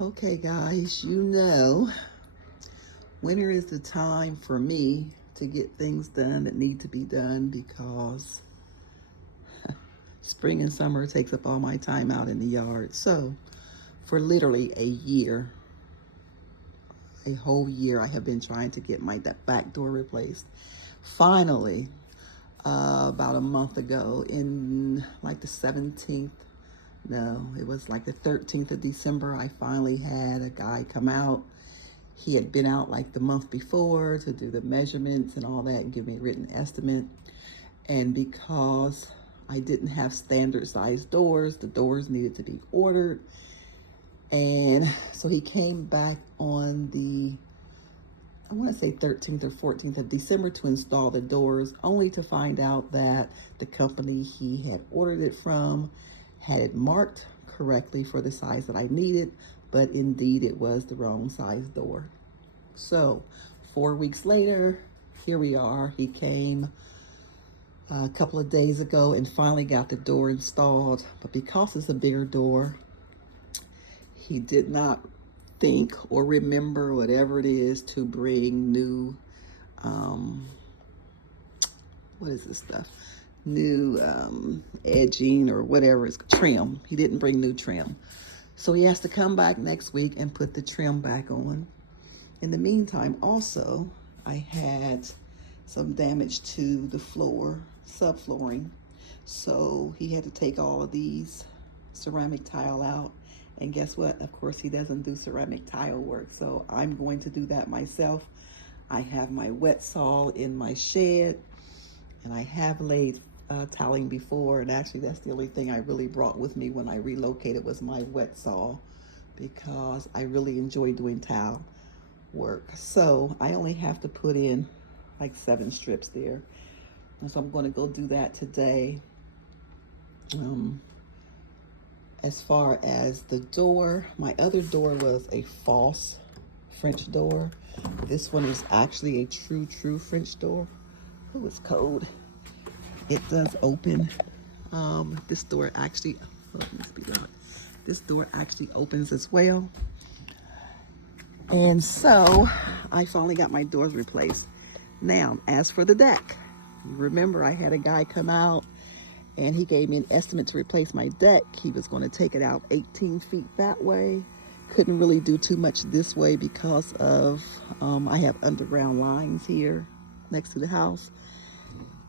Okay, guys, winter is the time for me to get things done that need to be done because spring and summer takes up all my time out in the yard. So, for literally a whole year, I have been trying to get my that back door replaced. Finally, about a month ago, in like the 17th, no, it was like the 13th of December, I finally had a guy come out. He had been out like the month before to do the measurements and all that and give me a written estimate. And because I didn't have standard size doors, the doors needed to be ordered. And so he came back on I want to say 13th or 14th of December to install the doors, only to find out that the company he had ordered it from had it marked correctly for the size that I needed, but indeed it was the wrong size door. So 4 weeks later, here we are. He came a couple of days ago and finally got the door installed. But because it's a bigger door, he did not think or remember whatever it is to bring new, um, what is this stuff? New edging or whatever it's trim. He didn't bring new trim. So he has to come back next week and put the trim back on. In the meantime, also, I had some damage to the floor, subflooring. So he had to take all of these ceramic tile out. And guess what? Of course, he doesn't do ceramic tile work. So I'm going to do that myself. I have my wet saw in my shed, and I have laid tiling before. And actually, that's the only thing I really brought with me when I relocated was my wet saw, because I really enjoy doing tile work. So I only have to put in like 7 strips there. And so I'm going to go do that today. Um, as far as the door, my other door was a false French door. This one is actually a true French door. Oh, it's cold. It does open. This door actually, this door actually opens as well. And so I finally got my doors replaced. Now, as for the deck, remember I had a guy come out and he gave me an estimate to replace my deck. He was going to take it out 18 feet that way. Couldn't really do too much this way because of I have underground lines here next to the house.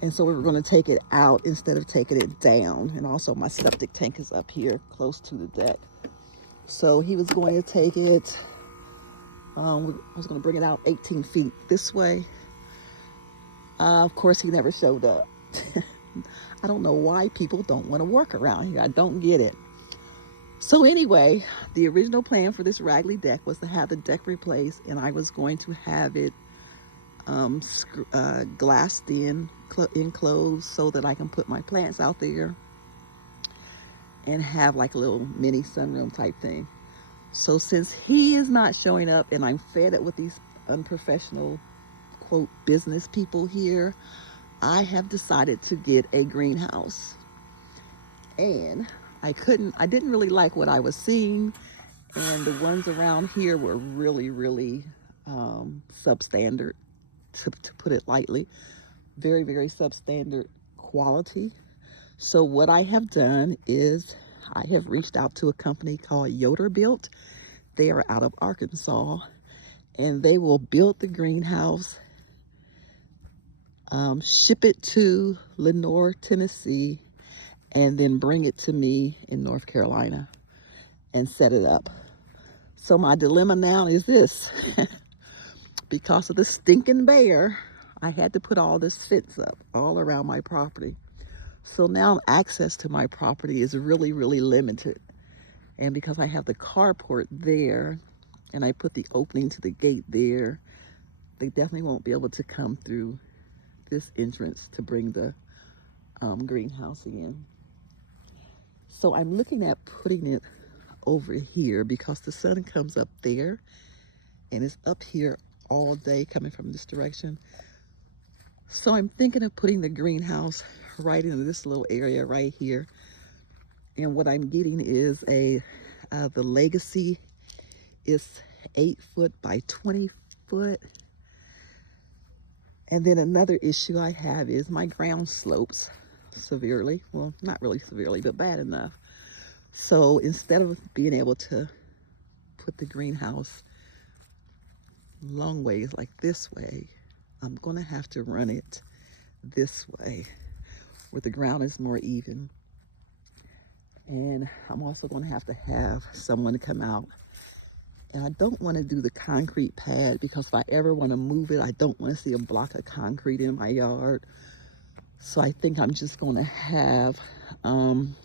And so we were going to take it out instead of taking it down. And also my septic tank is up here close to the deck. So he was going to take it, I was going to bring it out 18 feet this way. Of course, he never showed up. I don't know why people don't want to work around here. I don't get it. So anyway, the original plan for this raggedy deck was to have the deck replaced, and I was going to have it glassed in, enclosed, so that I can put my plants out there and have like a little mini sunroom type thing. So since he is not showing up and I'm fed up with these unprofessional, quote, business people here, I have decided to get a greenhouse. And I didn't really like what I was seeing. And the ones around here were really substandard, to put it lightly. Very substandard quality. So what I have done is I have reached out to a company called Yoderbilt. They are out of Arkansas, and they will build the greenhouse, ship it to Lenoir, Tennessee, and then bring it to me in North Carolina and set it up. So my dilemma now is this. Because of the stinking bear, I had to put all this fence up all around my property. So now access to my property is really limited. And because I have the carport there and I put the opening to the gate there, they definitely won't be able to come through this entrance to bring the greenhouse in. So I'm looking at putting it over here because the sun comes up there and it's up here all day coming from this direction. So I'm thinking of putting the greenhouse right into this little area right here. And what I'm getting is the Legacy It's 8 foot by 20 foot. And then another issue I have is my ground slopes severely. Well, not really severely, but bad enough. So instead of being able to put the greenhouse long ways like this way, I'm gonna have to run it this way where the ground is more even. And I'm also gonna have someone to come out. And I don't want to do the concrete pad because if I ever want to move it, I don't want to see a block of concrete in my yard. So I think I'm just going to have some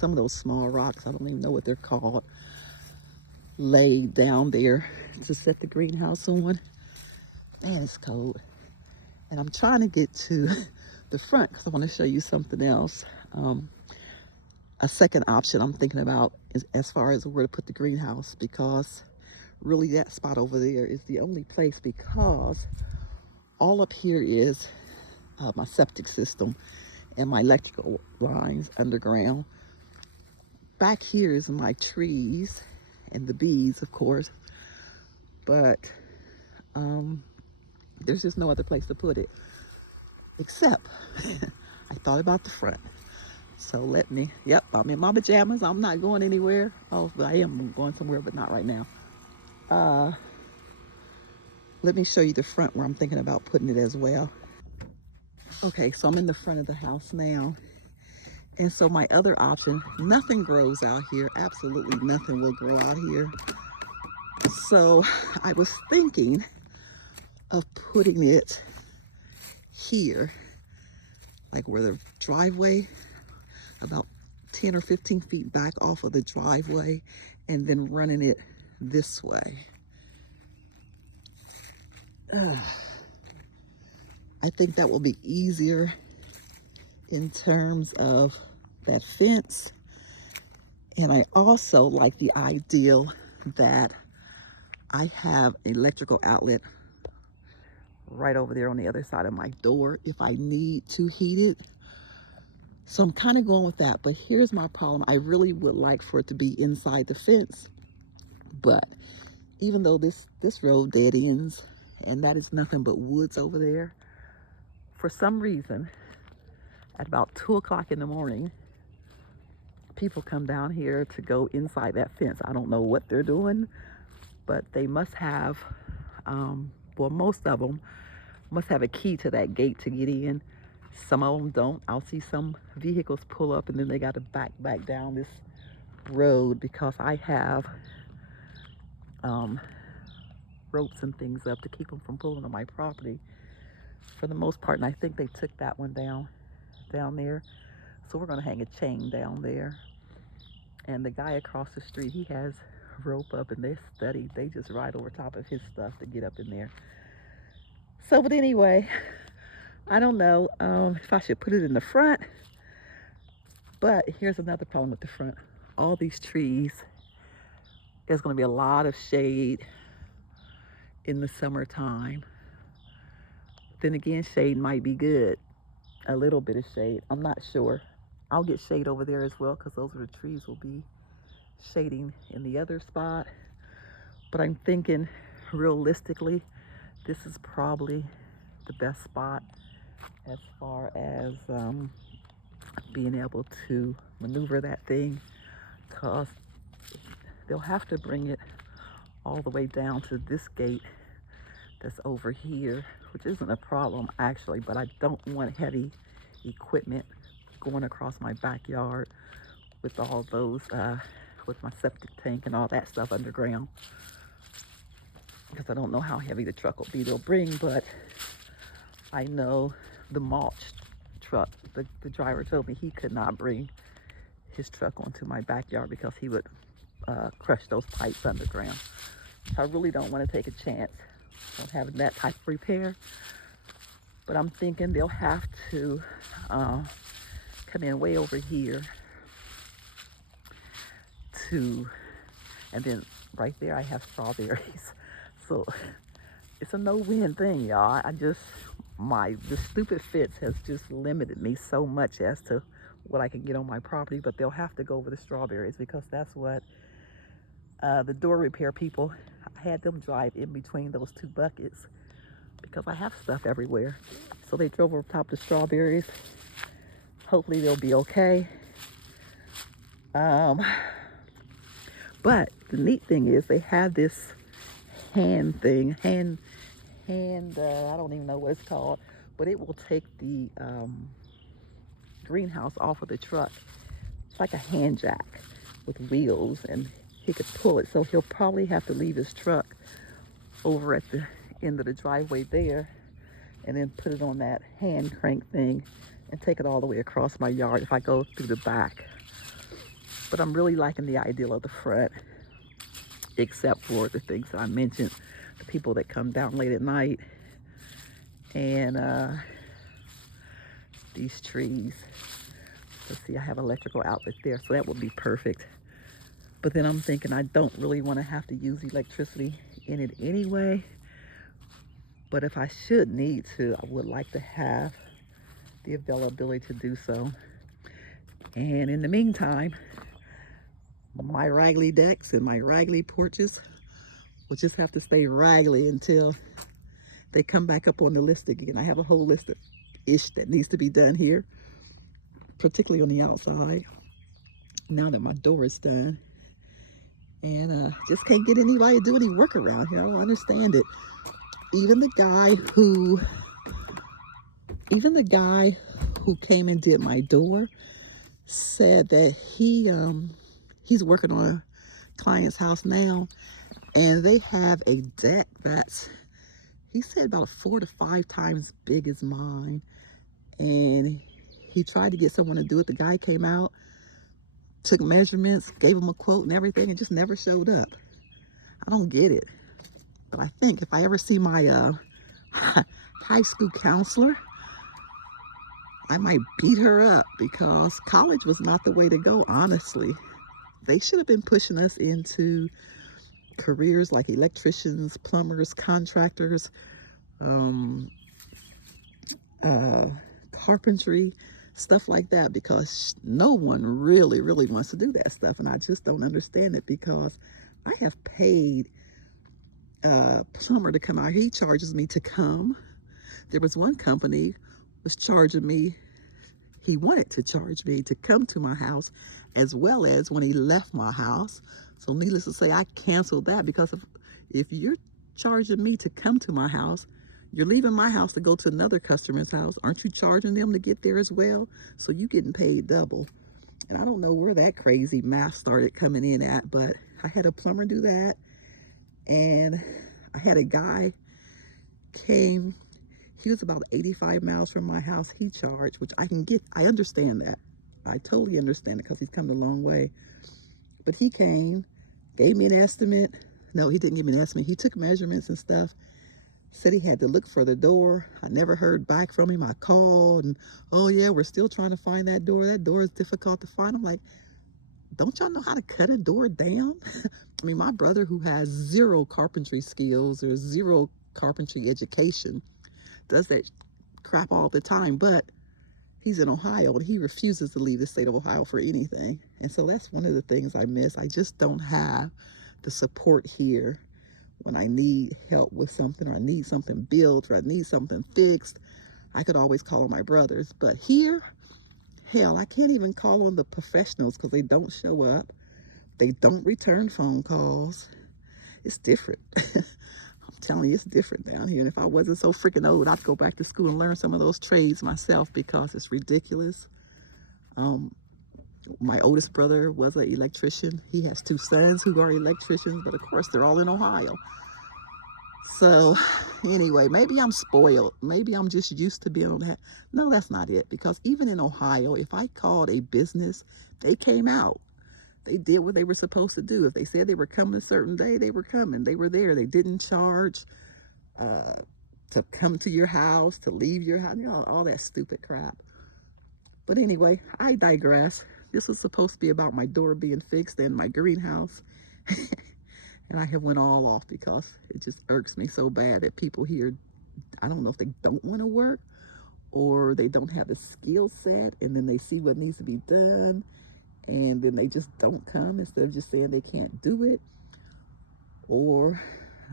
of those small rocks, I don't even know what they're called, laid down there to set the greenhouse on. Man, it's cold. And I'm trying to get to the front because I want to show you something else. A second option I'm thinking about is as far as where to put the greenhouse, because really that spot over there is the only place, because all up here is my septic system and my electrical lines underground. Back here is my trees and the bees, of course, but there's just no other place to put it except I thought about the front. So yep, I'm in my pajamas. I'm not going anywhere. Oh, but I am going somewhere, but not right now. Let me show you the front where I'm thinking about putting it as well. Okay, so I'm in the front of the house now. And so my other option, nothing grows out here. Absolutely nothing will grow out here. So I was thinking of putting it here, like where the driveway, about 10 or 15 feet back off of the driveway, and then running it this way. I think that will be easier in terms of that fence. And I also like the ideal that I have an electrical outlet right over there on the other side of my door if I need to heat it. So I'm kind of going with that, but here's my problem. I really would like for it to be inside the fence, but even though this road dead ends and that is nothing but woods over there, for some reason at about 2 o'clock in the morning, people come down here to go inside that fence. I don't know what they're doing, but they must have, well, most of them must have a key to that gate to get in. Some of them don't. I'll see some vehicles pull up and then they got to back down this road because I have ropes and things up to keep them from pulling on my property for the most part. And I think they took that one down there. So we're going to hang a chain down there. And the guy across the street, he has rope up and they just ride over top of his stuff to get up in there. So, but anyway, I don't know if I should put it in the front, but here's another problem with the front. All these trees, there's going to be a lot of shade in the summertime. Then again, shade might be good. A little bit of shade, I'm not sure. I'll get shade over there as well because those are the trees will be shading in the other spot. But I'm thinking realistically, this is probably the best spot as far as being able to maneuver that thing, because they'll have to bring it all the way down to this gate that's over here, which isn't a problem actually, but I don't want heavy equipment going across my backyard with all those with my septic tank and all that stuff underground, because I don't know how heavy the truck will be they'll bring. But I know the mulch truck, the driver told me he could not bring his truck onto my backyard because he would crush those pipes underground. So I really don't want to take a chance on having that type of repair. But I'm thinking they'll have to come in way over here and then right there I have strawberries. So it's a no-win thing, y'all. The stupid fence has just limited me so much as to what I can get on my property, but they'll have to go over the strawberries because that's what The door repair people, I had them drive in between those two buckets because I have stuff everywhere. So they drove over top the strawberries. Hopefully they'll be okay. Um, but the neat thing is they have this hand thing, I don't even know what it's called, but it will take the greenhouse off of the truck. It's like a hand jack with wheels, and he could pull it. So he'll probably have to leave his truck over at the end of the driveway there and then put it on that hand crank thing and take it all the way across my yard if I go through the back. But I'm really liking the ideal of the front, except for the things that I mentioned, the people that come down late at night, and these trees. Let's see, I have electrical outlet there, so that would be perfect. But then I'm thinking I don't really want to have to use electricity in it anyway. But if I should need to, I would like to have the availability to do so. And in the meantime, my raggedy decks and my raggedy porches will just have to stay raggedy until they come back up on the list again. I have a whole list of ish that needs to be done here, particularly on the outside, now that my door is done. And just can't get anybody to do any work around here. I don't understand it. Even the guy who came and did my door said that he's working on a client's house now, and they have a deck that's, he said, about 4 to 5 times big as mine. And he tried to get someone to do it. The guy came out, took measurements, gave him a quote and everything, and just never showed up. I don't get it. But I think if I ever see my high school counselor, I might beat her up, because college was not the way to go, honestly. They should have been pushing us into careers like electricians, plumbers, contractors, carpentry, stuff like that, because no one really wants to do that stuff. And I just don't understand it, because I have paid a plumber to come out. He charges me to come. There was one company was charging me, he wanted to charge me to come to my house as well as when he left my house. So needless to say, I canceled that, because if you're charging me to come to my house, you're leaving my house to go to another customer's house. Aren't you charging them to get there as well? So you getting paid double. And I don't know where that crazy math started coming in at, but I had a plumber do that. And I had a guy came, he was about 85 miles from my house. He charged, which I can get, I understand that. I totally understand it, because he's come a long way. But he came, gave me an estimate. No, he didn't give me an estimate. He took measurements and stuff. Said he had to look for the door. I never heard back from him. I called and, oh yeah, we're still trying to find that door. That door is difficult to find. I'm like, don't y'all know how to cut a door down? I mean, my brother, who has 0 carpentry skills or 0 carpentry education, does that crap all the time, but he's in Ohio and he refuses to leave the state of Ohio for anything. And so that's one of the things I miss. I just don't have the support here when I need help with something, or I need something built, or I need something fixed. I could always call on my brothers. But here, hell, I can't even call on the professionals, because they don't show up. They don't return phone calls. It's different. I'm telling you, it's different down here. And if I wasn't so freaking old, I'd go back to school and learn some of those trades myself, because it's ridiculous. My oldest brother was an electrician. He has 2 sons who are electricians, but of course they're all in Ohio. So anyway, maybe I'm spoiled. Maybe I'm just used to being on that. No, that's not it. Because even in Ohio, if I called a business, they came out. They did what they were supposed to do. If they said they were coming a certain day, they were coming. They were there. They didn't charge to come to your house, to leave your house, you know, all that stupid crap. But anyway, I digress. This was supposed to be about my door being fixed and my greenhouse. And I have went all off, because it just irks me so bad that people here, I don't know if they don't want to work, or they don't have the skill set, and then they see what needs to be done, and then they just don't come instead of just saying they can't do it. or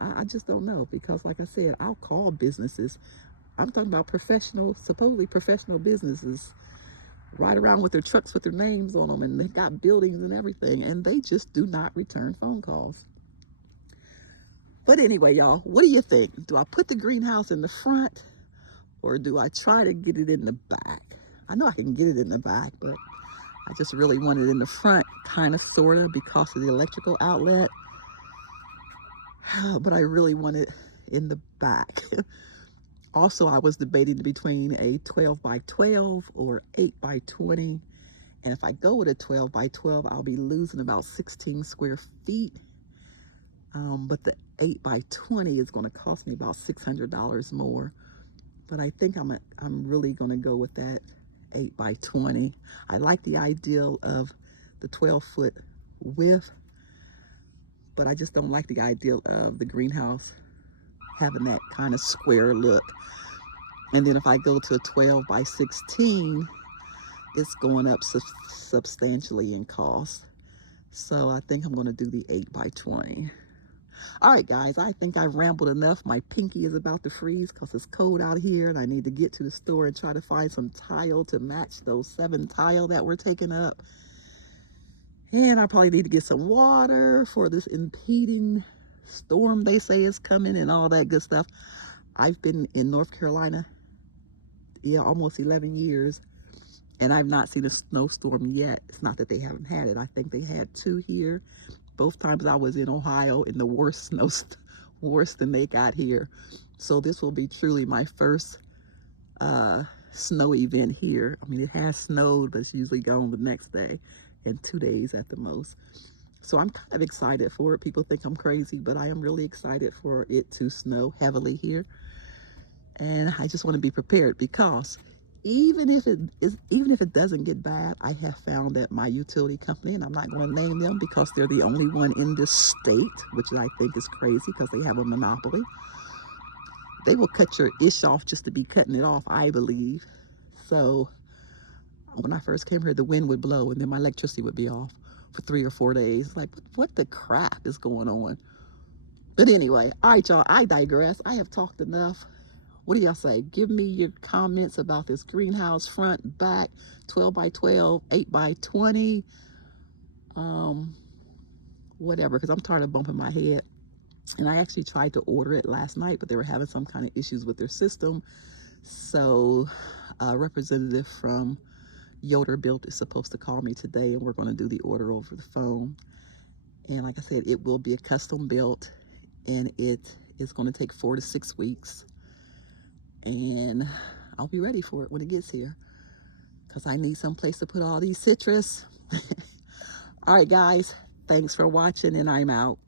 I just don't know, because like I said, I'll call businesses. I'm talking about professional, supposedly professional businesses, ride around with their trucks with their names on them, and they got buildings and everything, and they just do not return phone calls. But anyway, y'all, what do you think? Do I put the greenhouse in the front, or do I try to get it in the back? I know I can get it in the back, but I just really want it in the front, kind of, sort of, because of the electrical outlet. But I really want it in the back. Also, I was debating between a 12 by 12 or 8 by 20. And if I go with a 12 by 12, I'll be losing about 16 square feet. But the 8 by 20 is going to cost me about $600 more. But I think I'm really going to go with that 8 by 20. I like the ideal of the 12-foot width, but I just don't like the ideal of the greenhouse having that kind of square look. And then if I go to a 12 by 16, it's going up substantially in cost. So I think I'm going to do the 8 by 20. All right, guys, I think I've rambled enough. My pinky is about to freeze because it's cold out here, and I need to get to the store and try to find some tile to match those 7 tile that we're taking up. And I probably need to get some water for this impeding storm they say is coming and all that good stuff. I've been in North Carolina, almost 11 years, and I've not seen a snowstorm yet. It's not that they haven't had it. I think they had 2 here. Both times I was in Ohio in the worst worse than they got here. So this will be truly my first snow event here. I mean, it has snowed, but it's usually gone the next day, and 2 days at the most. So I'm kind of excited for it. People think I'm crazy, but I am really excited for it to snow heavily here. And I just want to be prepared, because even if it doesn't get bad, I have found that my utility company, and I'm not going to name them because they're the only one in this state, which I think is crazy because they have a monopoly. They will cut your ish off just to be cutting it off, I believe. So when I first came here, the wind would blow and then my electricity would be off for 3 or 4 days. Like, what the crap is going on? But anyway, all right, y'all, I digress. I have talked enough. What do y'all say? Give me your comments about this greenhouse, front, back, 12 by 12, 8 by 20, whatever, because I'm tired of bumping my head. And I actually tried to order it last night, but they were having some kind of issues with their system. So a representative from Yoderbilt is supposed to call me today, and we're going to do the order over the phone. And like I said, it will be a custom built, and it is going to take 4 to 6 weeks. And I'll be ready for it when it gets here, because I need some place to put all these citrus. All right, guys, thanks for watching, and I'm out.